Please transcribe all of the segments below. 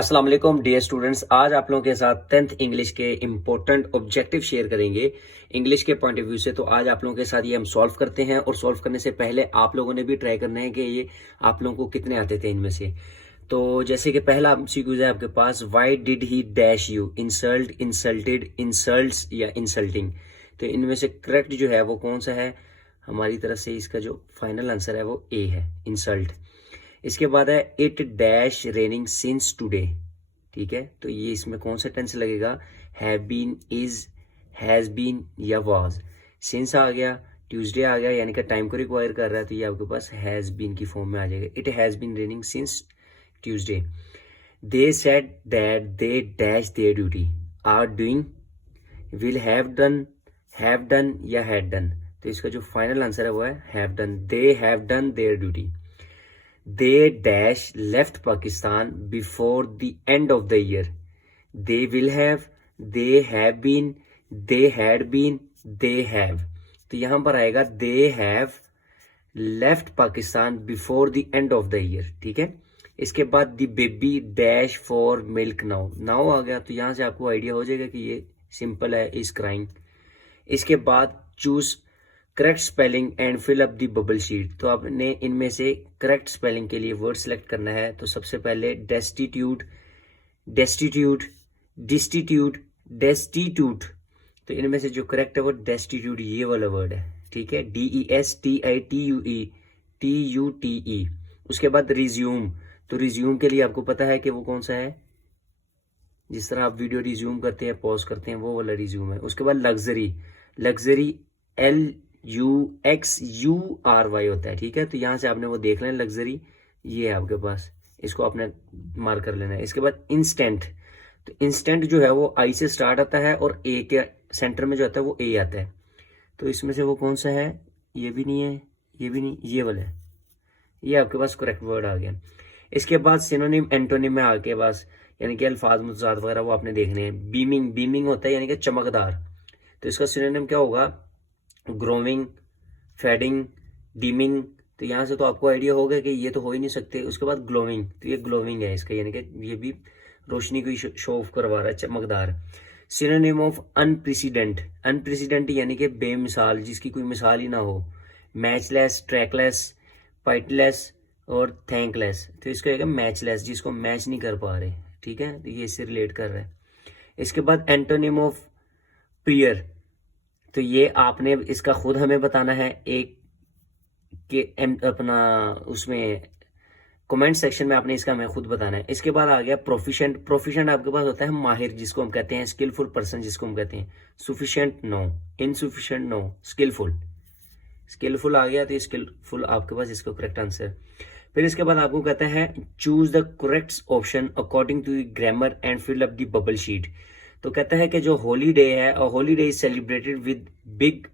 अस्सलाम वालेकुम dear students, आज आप लोगों के साथ 10th इंग्लिश के इम्पोर्टेंट ऑब्जेक्टिव शेयर करेंगे इंग्लिश के पॉइंट ऑफ व्यू से। तो आज आप लोगों के साथ ये हम सॉल्व करते हैं, और सॉल्व करने से पहले आप लोगों ने भी ट्राई करना है कि ये आप लोगों को कितने आते थे इनमें से। तो जैसे कि पहला सीक्वेंस है आपके पास, why did he dash you, insult, insulted, insults या इंसल्टिंग। तो इनमें से करेक्ट जो है वो कौन सा है? हमारी तरफ से इसका जो फाइनल आंसर है वो ए है, इंसल्ट। इसके बाद है it dash raining since today. ठीक है, तो ये इसमें कौन सा टेंस लगेगा? Have been, is, has been या वाज। सिंस आ गया, ट्यूसडे आ गया, यानी कि टाइम को रिक्वायर कर रहा है, तो ये आपके पास हैज बीन की फॉर्म में आ जाएगा। It has been raining since Tuesday. They said that they dash their duty, are doing, will have done या हैड डन। तो इसका जो फाइनल आंसर है वो है have done. They have done their duty. They dash left Pakistan before the end of the year. They will have, they have been, they had been, they have. तो यहां पर आएगा they have left Pakistan before the end of the year. ठीक है, इसके बाद the baby dash for milk now. Now आ गया, तो यहां से आपको आइडिया हो जाएगा कि ये सिंपल है, is crying. इसके बाद choose correct spelling and fill up the bubble sheet. तो आपने इनमें से करेक्ट स्पेलिंग के लिए वर्ड सेलेक्ट करना है। तो सबसे पहले डेस्टिट्यूट, डेस्टिट्यूट, डिस्टिट्यूट, डेस्टिट्यूट। तो इनमें से जो करेक्ट है वो डेस्टिट्यूट, ये वाला वर्ड है। ठीक है, DESTITUE। उसके बाद रिज्यूम। तो रिज्यूम के लिए आपको पता है कि वो कौन सा है, जिस तरह आप वीडियो रिज्यूम करते हैं, पॉज करते हैं, वो वाला रिज्यूम है। उसके बाद लग्जरी, लग्जरी LUXURY होता है। ठीक है, तो यहां से आपने वो देख लेना, लग्जरी ये है आपके पास, इसको आपने मार्क कर लेना है। इसके बाद इंस्टेंट। तो इंस्टेंट जो है वो आई से स्टार्ट आता है, और ए के सेंटर में जो आता है वो ए आता है। तो इसमें से वो कौन सा है? ये भी नहीं है, ये भी नहीं, ये वाला है। ये आपके पास करेक्ट वर्ड आ गया। इसके बाद सिनोनिम एंटोनिम में आके बस, यानी कि अल्फाज मुतजाद वगैरह वो आपने देखने हैं। बीमिंग, बीमिंग होता है यानी कि चमकदार। तो इसका सिनोनिम क्या होगा? Growing, fading, dimming. तो यहाँ से तो आपको आइडिया होगा कि ये तो हो ही नहीं सकते। उसके बाद ग्लोविंग, तो ये ग्लोविंग है इसका, यानी कि ये भी रोशनी को शो ऑफ करवा रहा है, चमकदार। सिनोनिम ऑफ अनप्रेसिडेंट, अनप्रेसिडेंट यानी कि बेमिसाल, जिसकी कोई मिसाल ही ना हो। मैचलेस, ट्रैकलेस, पाइटलेस और थैंकलेस। तो इसका है मैचलेस, जिसको मैच नहीं कर पा रहे। ठीक है, तो ये इससे रिलेट कर रहा है। इसके बाद एंटोनिम ऑफ प्रियर। तो ये आपने इसका खुद हमें बताना है, एक के अपना उसमें कमेंट सेक्शन में आपने इसका हमें खुद बताना है। इसके बाद आ गया प्रोफिशिएंट। प्रोफिशिएंट आपके पास होता है माहिर, जिसको हम कहते हैं, स्किलफुल पर्सन जिसको हम कहते हैं। सुफिशिएंट नो, इनसुफिशिएंट नो, स्किलफुल। स्किलफुल आ गया, तो स्किलफुल आपके पास इसका करेक्ट आंसर। फिर इसके बाद आपको कहता है choose the correct option according to the grammar and fill up the bubble sheet. तो कहता है कि जो हॉलीडे है, और holiday is celebrated with big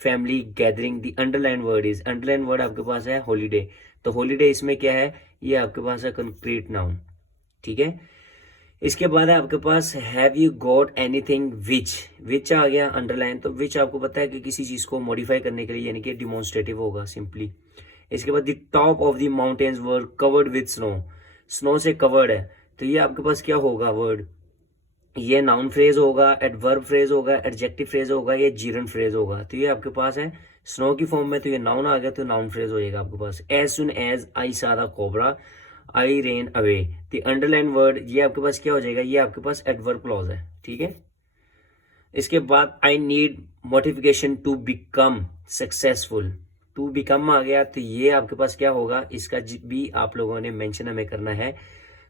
family gathering. The underline word is, underline word आपके पास है हॉलीडे। तो हॉलीडे इसमें क्या है? ये आपके पास है कंक्रीट नाउन। ठीक है, इसके बाद है आपके पास have you got anything which. Which आ गया अंडरलाइन। तो विच आपको पता है कि किसी चीज को मॉडिफाई करने के लिए, यानी कि डिमॉन्स्ट्रेटिव होगा सिंपली। इसके बाद the top of the mountains were covered with snow. Snow से कवर्ड है, तो ये आपके पास क्या होगा वर्ड? ये नाउन फ्रेज होगा, एडवर्ब फ्रेज होगा, एडजेक्टिव फ्रेज होगा, ये जीरन फ्रेज होगा। तो ये आपके पास है स्नो की फॉर्म में, तो ये नाउन आ गया, तो नाउन फ्रेज हो जाएगा आपके पास। एज सुन एज आई सा the cobra, I rain away. The underline word, ये आपके पास क्या हो जाएगा? ये आपके पास एडवर्ब क्लॉज है। ठीक है, इसके बाद I need motivation to become successful. To become आ गया, तो ये आपके पास क्या होगा? इसका भी आप लोगों ने मेंशन हमें करना है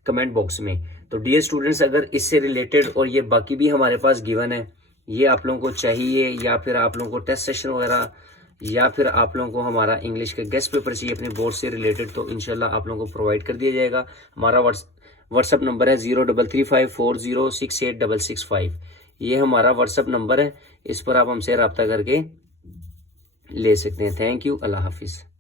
कमेंट बॉक्स में। तो डियर स्टूडेंट्स, अगर इससे रिलेटेड और ये बाकी भी हमारे पास गिवन है, ये आप लोगों को चाहिए, या फिर आप लोगों को टेस्ट सेशन वगैरह, या फिर आप लोगों को हमारा इंग्लिश का गेस्ट पेपर चाहिए अपने बोर्ड से रिलेटेड, तो इंशाल्लाह आप लोगों को प्रोवाइड कर दिया जाएगा। हमारा व्हाट्सअप नंबर है 0335406865। ये हमारा व्हाट्सअप नंबर है, इस पर आप हमसे रब्ता करके ले सकते हैं। थैंक यू, अल्लाह हाफिज़।